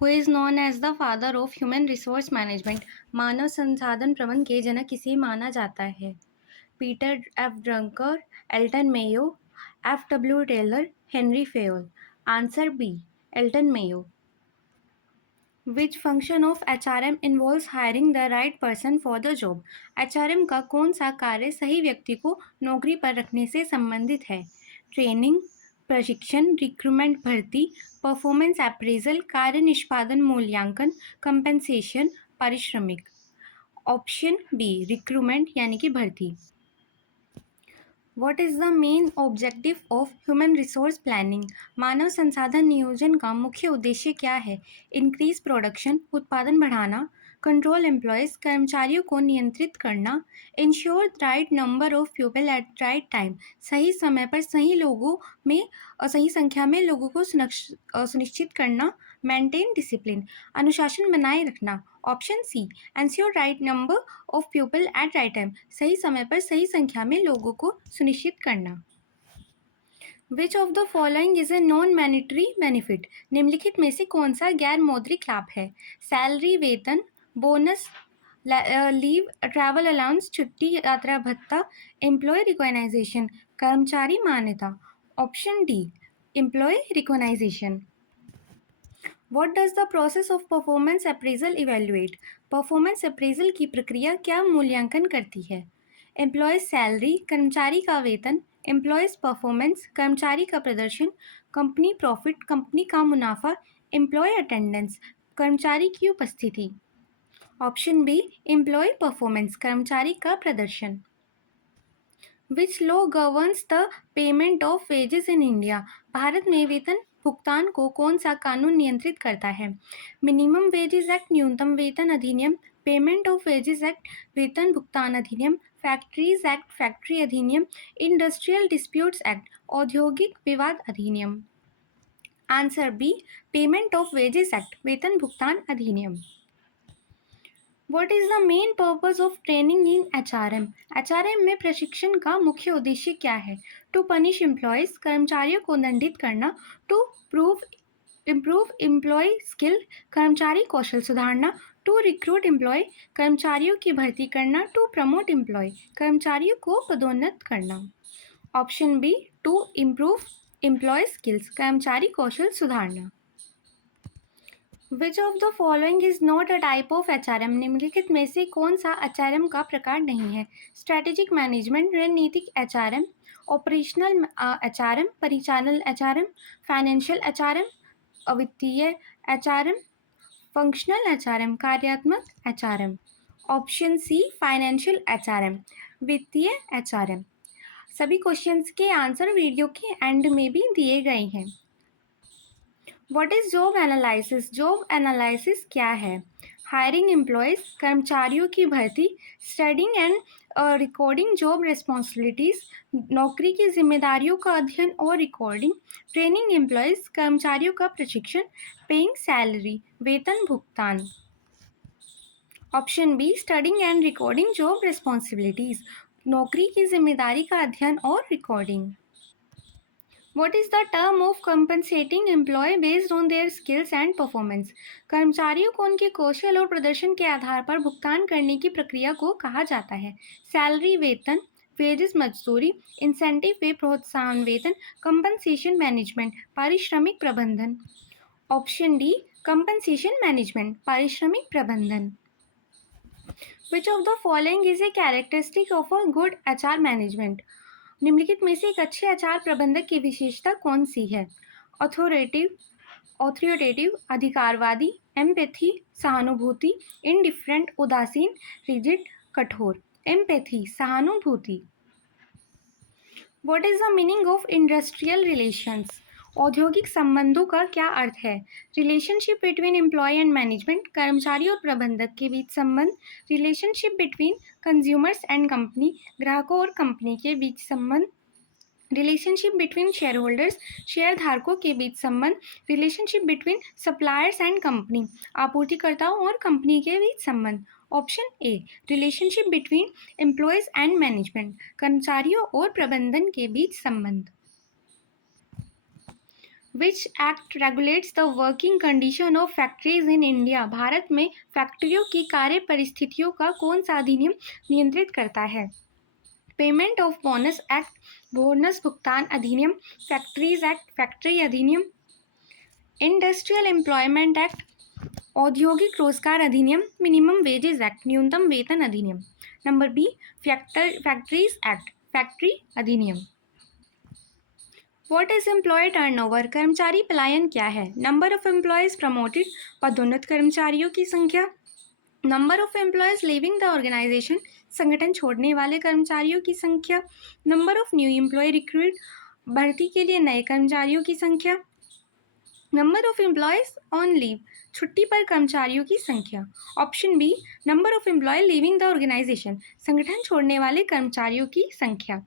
Who is known as the father of human resource management. मानव संसाधन प्रबंधन के जनक इसे माना जाता है। Peter F Drucker, Elton Mayo, F W Taylor, Henry Fayol. Answer B, Elton Mayo. Which function of HRM involves hiring the right person for the job. HRM का कौन सा कार्य सही व्यक्ति को नौकरी पर रखने से संबंधित है? ट्रेनिंग, प्रशिक्षण, रिक्रूटमेंट भर्ती, परफॉर्मेंस अप्रेजल, कार्य निष्पादन मूल्यांकन, कंपेंसेशन, पारिश्रमिक। ऑप्शन बी, रिक्रूटमेंट यानी कि भर्ती। What is the main objective of human resource planning. मानव संसाधन नियोजन का मुख्य उद्देश्य क्या है? इंक्रीज प्रोडक्शन, उत्पादन बढ़ाना, कंट्रोल एम्प्लॉयज़, कर्मचारियों को नियंत्रित करना, ensure right number of people at right time, सही समय पर सही लोगों में सही संख्या में लोगों को सुनिश्चित करना, मेंटेन डिसिप्लिन, अनुशासन बनाए रखना। Option C, ensure right number of people at right time, सही समय पर सही संख्या में लोगों को सुनिश्चित करना। Which of the following is a non monetary benefit. निम्नलिखित में से कौन सा गैर मौद्रिक लाभ है? सैलरी, वेतन, बोनस, लीव, ट्रैवल अलाउंस, छुट्टी, यात्रा भत्ता, एम्प्लॉय रिकॉग्नाइजेशन, कर्मचारी मान्यता। Option D, employee recognition. What does the process of performance appraisal evaluate? Performance appraisal की प्रक्रिया क्या मूल्यांकन करती है? एम्प्लॉयज सैलरी, कर्मचारी का वेतन, एम्प्लॉयज परफॉर्मेंस, कर्मचारी का प्रदर्शन, कंपनी प्रॉफिट, कंपनी का मुनाफा, एम्प्लॉय अटेंडेंस, कर्मचारी की उपस्थिति। ऑप्शन बी, एम्प्लॉय परफॉर्मेंस, कर्मचारी का प्रदर्शन। Which law governs the payment of wages in India. Bharat में वेतन भुगतान को कौन सा कानून नियंत्रित करता है? मिनिमम वेजेस एक्ट, न्यूनतम वेतन अधिनियम, पेमेंट ऑफ वेजेस एक्ट, वेतन भुगतान अधिनियम, फैक्ट्रीज एक्ट, फैक्ट्री अधिनियम, इंडस्ट्रियल डिस्प्यूट्स एक्ट, औद्योगिक विवाद अधिनियम। Answer B, payment of wages act, वेतन भुगतान अधिनियम। What is the main purpose of training in HRM? HRM में प्रशिक्षण का मुख्य उद्देश्य क्या है? टू पनिश एम्प्लॉयज, कर्मचारियों को दंडित करना, to prove improve employee skill, कर्मचारी कौशल सुधारना, टू रिक्रूट एम्प्लॉय, कर्मचारियों की भर्ती करना, टू प्रमोट एम्प्लॉय, कर्मचारियों को पदोन्नत करना। Option B, to improve employee skills, कर्मचारी कौशल सुधारना। Which of the following is not a type of HRM। निम्नलिखित में से कौन सा HRM का प्रकार नहीं है? स्ट्रैटेजिक मैनेजमेंट, रणनीतिक HRM, ऑपरेशनल HRM, परिचालन HRM, फाइनेंशियल HRM, अवित्तीय HRM, फंक्शनल HRM, कार्यात्मक HRM। Option C, financial HRM, वित्तीय HRM। सभी क्वेश्चंस के आंसर वीडियो के एंड में भी दिए गए हैं। What is job analysis. Job analysis क्या है? हायरिंग एम्प्लॉयज, कर्मचारियों की भर्ती, studying and recording job responsibilities, नौकरी की जिम्मेदारियों का अध्ययन और रिकॉर्डिंग, ट्रेनिंग एम्प्लॉयज, कर्मचारियों का प्रशिक्षण, पेइंग सैलरी, वेतन भुगतान। Option B, studying and recording job responsibilities, नौकरी की जिम्मेदारी का अध्ययन और recording. What is the term of compensating employee based on their skills and performance? कर्मचारियों को उनके कौशल और प्रदर्शन के आधार पर भुगतान करने की प्रक्रिया को कहा जाता है? सैलरी वेतन, वेजेस मजदूरी, इंसेंटिव पे प्रोत्साहन वेतन, कंपनसेशन मैनेजमेंट, पारिश्रमिक प्रबंधन। ऑप्शन डी, कंपनसेशन मैनेजमेंट, पारिश्रमिक प्रबंधन। Which of the following is a characteristic of a good HR management? निम्नलिखित में से एक अच्छे आचार प्रबंधक की विशेषता कौन सी है? ऑथोरिटेटिव, अधिकारवादी, एम्पैथी, सहानुभूति, इनडिफरेंट, उदासीन, रिजिड, कठोर। एम्पैथी, सहानुभूति। What is the meaning of industrial relations. औद्योगिक संबंधों का क्या अर्थ है? Relationship between employee and management, कर्मचारी और प्रबंधक के बीच संबंध, relationship between consumers and company, ग्राहकों और कंपनी के बीच संबंध, relationship between shareholders, share धारकों के बीच संबंध, relationship between suppliers and company, आपूर्तिकर्ताओं और कंपनी के बीच संबंध। Option A, relationship between employees and management, कर्मचारियों और प्रबंधन के बीच संबंध। Which act regulates the working condition of factories in India? Bharat में फैक्ट्रियों की कार्य परिस्थितियों का कौन सा अधिनियम नियंत्रित करता है? Payment of bonus act, bonus भुगतान अधिनियम, फैक्ट्रीज एक्ट, फैक्ट्री अधिनियम, इंडस्ट्रियल एम्प्लॉयमेंट एक्ट, औद्योगिक रोजगार अधिनियम, मिनिमम वेजेस एक्ट, न्यूनतम वेतन अधिनियम। Number B, factories act, factory अधिनियम। What is employee turnover? कर्मचारी पलायन क्या है? नंबर ऑफ एम्प्लॉयज प्रमोटेड, पदोन्नत कर्मचारियों की संख्या। Number of employees leaving the organization, संगठन छोड़ने वाले कर्मचारियों की संख्या। Number of new employee recruit, भर्ती के लिए नए कर्मचारियों की संख्या। Number of employees on leave, छुट्टी पर कर्मचारियों की संख्या। Option B, number of employee leaving the organization, संगठन छोड़ने वाले कर्मचारियों की संख्या।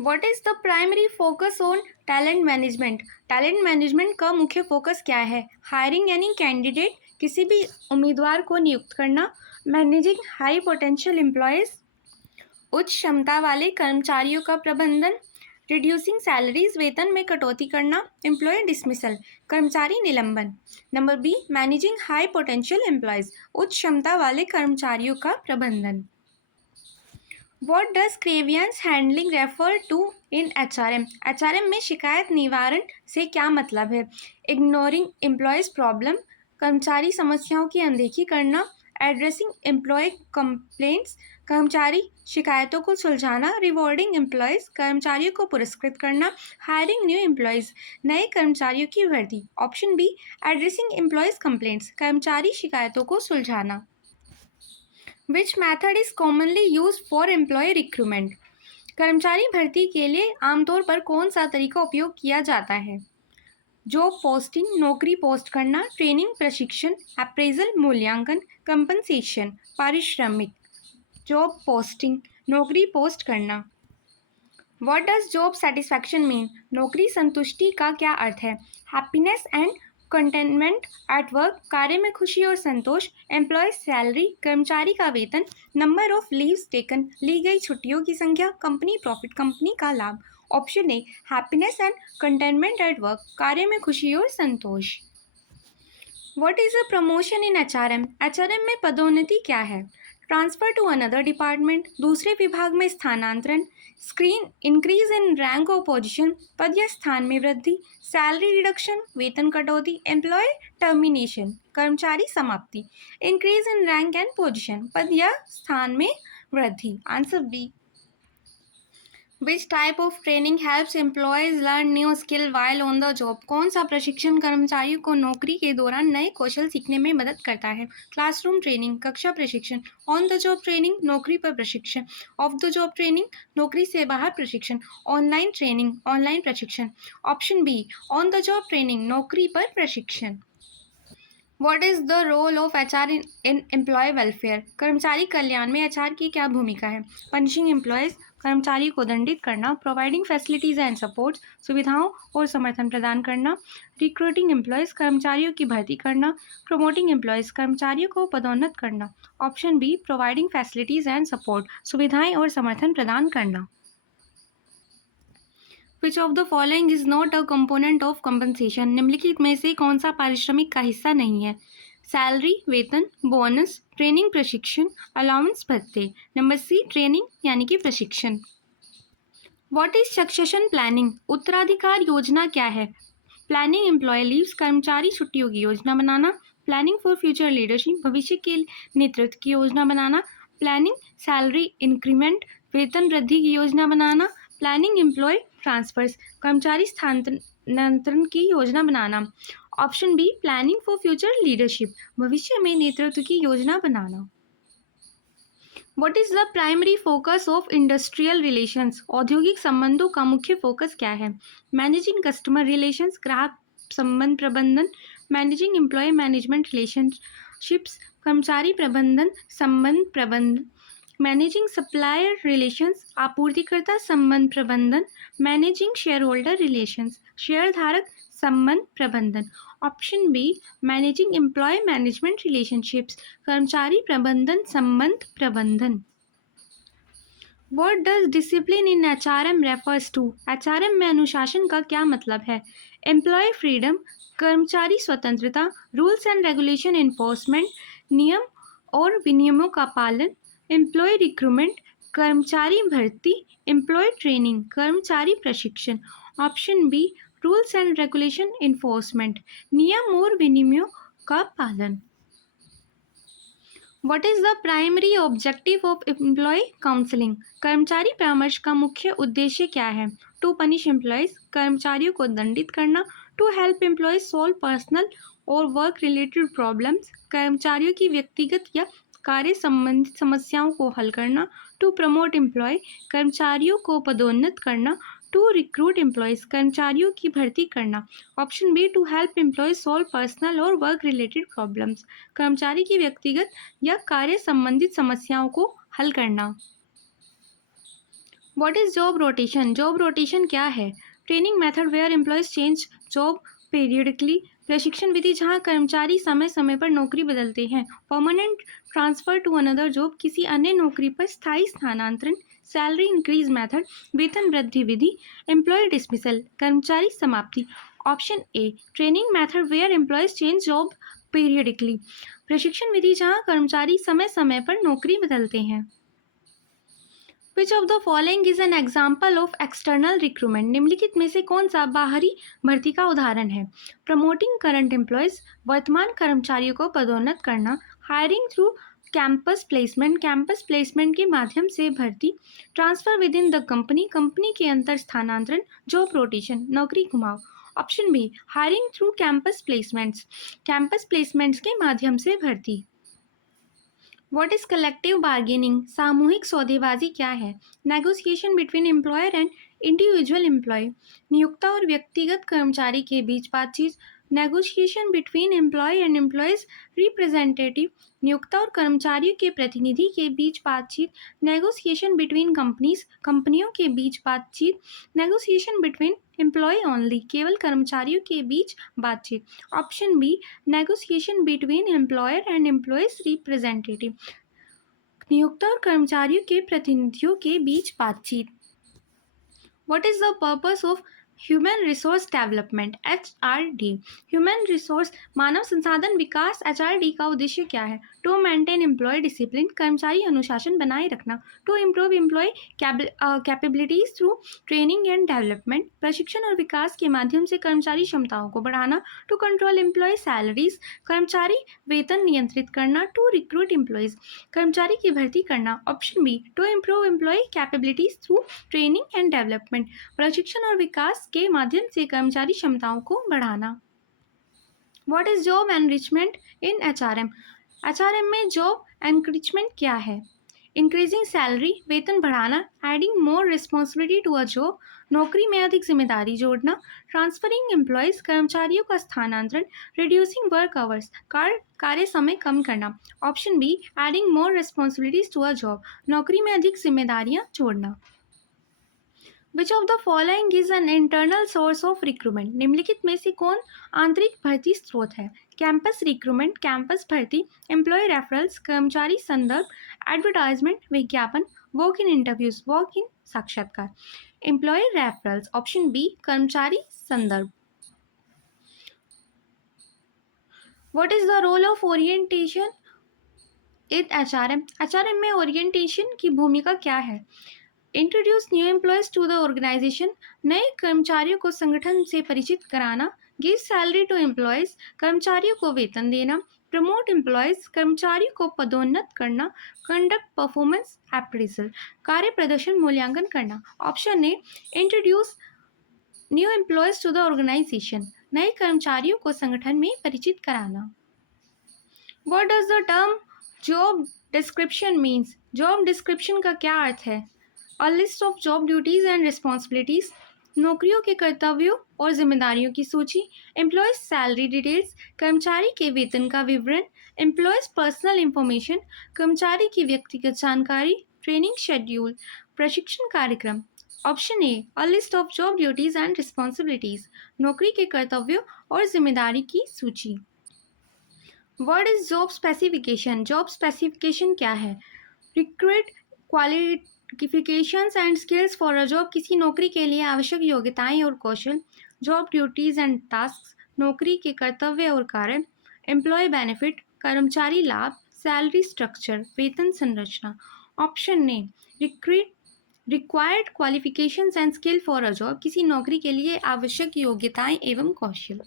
What is the primary focus on talent management? Talent management का मुख्य फोकस क्या है? हायरिंग यानी कैंडिडेट, किसी भी उम्मीदवार को नियुक्त करना। मैनेजिंग हाई पोटेंशियल एम्प्लॉयज, उच्च क्षमता वाले कर्मचारियों का प्रबंधन। रिड्यूसिंग सैलरीज, वेतन में कटौती करना। एम्प्लॉय डिसमिसल, कर्मचारी निलंबन। Number B, managing high potential employees, उच्च क्षमता वाले कर्मचारियों का प्रबंधन। What does grievance handling refer to in HRM? HRM में शिकायत निवारण से क्या मतलब है? Ignoring employees problem, कर्मचारी समस्याओं की अनदेखी करना। Addressing employee complaints, कर्मचारी शिकायतों को सुलझाना। Rewarding employees, कर्मचारियों को पुरस्कृत करना। Hiring new employees, नए कर्मचारियों की भर्ती। Option B, Addressing employees complaints, कर्मचारी शिकायतों को सुलझाना। Which method is commonly used for employee recruitment? कर्मचारी भर्ती के लिए आमतौर पर कौन सा तरीका उपयोग किया जाता है? जॉब पोस्टिंग, नौकरी पोस्ट करना। ट्रेनिंग, प्रशिक्षण। अप्रेजल, मूल्यांकन। कंपनसेशन, पारिश्रमिक। जॉब पोस्टिंग, नौकरी पोस्ट करना। What does job satisfaction mean? नौकरी संतुष्टि का क्या अर्थ है? Happiness and containment at work, कार्य में खुशी और संतोष। एम्प्लॉय सैलरी, कर्मचारी का वेतन। नंबर ऑफ लीव्स टेकन, ली गई छुट्टियों की संख्या। कंपनी प्रॉफिट, कंपनी का लाभ। Option A, happiness and containment at work, कार्य में खुशी और संतोष। What is a promotion in HRM? HRM में पदोन्नति क्या है? ट्रांसफर टू अनदर डिपार्टमेंट, दूसरे विभाग में स्थानांतरण। स्क्रीन, इंक्रीज इन रैंक और पोजीशन, पद या स्थान में वृद्धि। सैलरी रिडक्शन, वेतन कटौती। एम्प्लॉय टर्मिनेशन, कर्मचारी समाप्ति। Increase in rank and position, पद या स्थान में वृद्धि। Answer B. Which type of training helps employees learn new skill while on the job? कौन सा प्रशिक्षण कर्मचारियों को नौकरी के दौरान नए कौशल सीखने में मदद करता है? क्लासरूम ट्रेनिंग, कक्षा प्रशिक्षण। ऑन द जॉब ट्रेनिंग, नौकरी पर प्रशिक्षण। ऑफ द जॉब ट्रेनिंग, नौकरी से बाहर प्रशिक्षण। ऑनलाइन ट्रेनिंग, ऑनलाइन प्रशिक्षण। Option B, on the job training, नौकरी पर प्रशिक्षण। What is the role of HR in employee welfare? कर्मचारी कल्याण में HR की क्या भूमिका है? Punishing employees, कर्मचारी को दंडित करना। Providing facilities and support, सुविधाओं और समर्थन प्रदान करना। Recruiting employees, कर्मचारियों की भर्ती करना। Promoting employees, कर्मचारियों को पदोन्नत करना। Option B, Providing facilities and support, सुविधाएं और समर्थन प्रदान करना। Which of the following is not a component of compensation? निम्नलिखित में से कौन सा पारिश्रमिक का हिस्सा नहीं है? सैलरी, वेतन, बोनस, ट्रेनिंग प्रशिक्षण, अलाउंस भत्ते। नंबर सी, ट्रेनिंग यानी कि प्रशिक्षण। What is succession planning? उत्तराधिकार योजना क्या है? प्लानिंग एम्प्लॉय लीव्स, कर्मचारी छुट्टियों की योजना बनाना। प्लानिंग फॉर फ्यूचर लीडरशिप, भविष्य के नेतृत्व की योजना बनाना। प्लानिंग सैलरी इंक्रीमेंट, वेतन वृद्धि की योजना बनाना। प्लानिंग एम्प्लॉय ट्रांसफर्स, कर्मचारी स्थानांतरण की योजना बनाना। Option B, planning for future leadership, भविष्य में नेतृत्व की योजना बनाना। What is the primary focus of industrial relations? औद्योगिक संबंधों का मुख्य फोकस क्या है? मैनेजिंग कस्टमर रिलेशंस, ग्राहक संबंध प्रबंधन। मैनेजिंग एम्प्लॉय मैनेजमेंट रिलेशनशिप्स, कर्मचारी प्रबंधन संबंध प्रबंधन। मैनेजिंग सप्लायर रिलेशंस, आपूर्तिकर्ता संबंध प्रबंधन। मैनेजिंग शेयर होल्डर रिलेशंस, शेयरधारक संबंध प्रबंधन। Option B, managing employee management relationships, कर्मचारी प्रबंधन संबंध प्रबंधन। What does discipline in HRM refers to? HRM में अनुशासन का क्या मतलब है? एम्प्लॉय फ्रीडम, कर्मचारी स्वतंत्रता, रूल्स एंड रेगुलेशन इन्फोर्समेंट, नियम और विनियमों का पालन, एम्प्लॉय रिक्रूटमेंट, कर्मचारी भर्ती, एम्प्लॉय ट्रेनिंग, कर्मचारी प्रशिक्षण। Option B, rules and regulation enforcement, नियम और विनियमों का पालन। What is the primary objective of employee counseling? कर्मचारी परामर्श का मुख्य उद्देश्य क्या है? टू पनिश एम्प्लॉयज, कर्मचारियों को दंडित करना। To help employees solve personal और वर्क रिलेटेड प्रॉब्लम्स, कर्मचारियों की व्यक्तिगत या कार्य संबंधित समस्याओं को हल करना। टू प्रमोट एम्प्लॉय, कर्मचारियों को पदोन्नत करना। टू रिक्रूट एम्प्लॉयज, कर्मचारियों की भर्ती करना। Option B, to help employees solve personal और वर्क रिलेटेड प्रॉब्लम्स, कर्मचारी की व्यक्तिगत या कार्य संबंधित समस्याओं को हल करना। What is job rotation? Job rotation क्या है? Training method where employees change job periodically, प्रशिक्षण विधि जहां कर्मचारी समय समय पर नौकरी बदलते हैं। Permanent transfer to another job, किसी अन्य नौकरी पर स्थायी स्थानांतरण। सैलरी इंक्रीज मेथड, वेतन वृद्धि विधि। एम्प्लॉय डिसमिसल, कर्मचारी समाप्ति। Option A, training method where employees change job periodically, प्रशिक्षण विधि जहां कर्मचारी समय समय पर नौकरी बदलते हैं। Which of the following is an example of external recruitment? निम्नलिखित में से कौन सा बाहरी भर्ती का उदाहरण है? प्रमोटिंग करंट एम्प्लॉयज, वर्तमान कर्मचारियों को पदोन्नत करना। Hiring through campus placement, campus placement के माध्यम से भर्ती। Transfer within the company, company के अंतर स्थानांतरण। जॉब रोटेशन, नौकरी घुमाव। Option B, hiring through campus placements, campus placements के माध्यम से भर्ती। What is collective bargaining? सामूहिक सौदेबाजी क्या है? Negotiation between employer and individual employee, नियोक्ता और व्यक्तिगत कर्मचारी के बीच बातचीत। Negotiation between employee and employees representative, नियोक्ता और कर्मचारियों के प्रतिनिधि के बीच बातचीत। नेगोशिएशन बिटवीन कंपनीज, कंपनियों के बीच बातचीत। नेगोशिएशन बिटवीन एम्प्लॉय ओनली, केवल कर्मचारियों के बीच बातचीत। Option B, negotiation between employer and employees representative, नियोक्ता और कर्मचारियों के प्रतिनिधियों के बीच बातचीत। What is the purpose of human resource development, HRD? Human resource मानव संसाधन विकास HRD का उद्देश्य क्या है? टू मेंटेन एम्प्लॉय डिसिप्लिन, कर्मचारी अनुशासन बनाए रखना। To improve employee capabilities through training and development, प्रशिक्षण और विकास के माध्यम से कर्मचारी क्षमताओं को बढ़ाना। टू कंट्रोल एम्प्लॉय सैलरीज, कर्मचारी वेतन नियंत्रित करना। टू रिक्रूट एम्प्लॉयज, कर्मचारी की भर्ती करना। Option B, to improve employee capabilities through training and development, प्रशिक्षण और विकास के माध्यम से कर्मचारी क्षमताओं को बढ़ाना। What is job enrichment in HRM? HRM में जॉब एनरिचमेंट क्या है? इंक्रीजिंग सैलरी, वेतन बढ़ाना। Adding more responsibility to a job, नौकरी में अधिक जिम्मेदारी जोड़ना। ट्रांसफरिंग एम्प्लॉयज, कर्मचारियों का स्थानांतरण। रिड्यूसिंग वर्क आवर्स, कार्य समय कम करना। Option B, adding more responsibilities to a job, नौकरी में अधिक जिम्मेदारियां जोड़ना। Which of the following is an internal source of recruitment? निम्नलिखित में से कौन आंतरिक भर्ती स्रोत है? कैंपस रिक्रूटमेंट, कैंपस भर्ती। एम्प्लॉय रेफरल्स, कर्मचारी संदर्भ। एडवर्टाइजमेंट, विज्ञापन। Walk in interviews, walk in साक्षात्कार। एम्प्लॉय रेफरल्स, ऑप्शन बी, कर्मचारी संदर्भ। What is the role of orientation in HRM? HRM में ओरिएंटेशन की भूमिका क्या है? Introduce new employees to the organization, नए कर्मचारियों को संगठन से परिचित कराना। गिव सैलरी टू एम्प्लॉयज, कर्मचारियों को वेतन देना। प्रमोट एम्प्लॉयज, कर्मचारियों को पदोन्नत करना। कंडक्ट परफॉर्मेंस अप्रेजल, कार्य प्रदर्शन मूल्यांकन करना। Option A, introduce new employees to the organization, नए कर्मचारियों को संगठन में परिचित कराना। What does the term job description means? Job description का क्या अर्थ है? A list of job duties and responsibilities, नौकरियों के कर्तव्यों और जिम्मेदारियों की सूची। एम्प्लॉयज सैलरी डिटेल्स, कर्मचारी के वेतन का विवरण। एम्प्लॉयज पर्सनल इंफॉर्मेशन, कर्मचारी की व्यक्तिगत जानकारी। ट्रेनिंग शेड्यूल, प्रशिक्षण कार्यक्रम। Option A, a list of job duties and responsibilities, नौकरी के कर्तव्यों और जिम्मेदारी की सूची। Word is job specification? Job specification क्या है? Recruit qualifications and skills for a job, किसी नौकरी के लिए आवश्यक योग्यताएं और कौशल। जॉब ड्यूटीज एंड टास्क, नौकरी के कर्तव्य और कार्य, एम्प्लॉय बेनिफिट, कर्मचारी लाभ, सैलरी स्ट्रक्चर, वेतन संरचना। Option A, required qualifications and skill for a job, किसी नौकरी के लिए आवश्यक योग्यताएं एवं कौशल।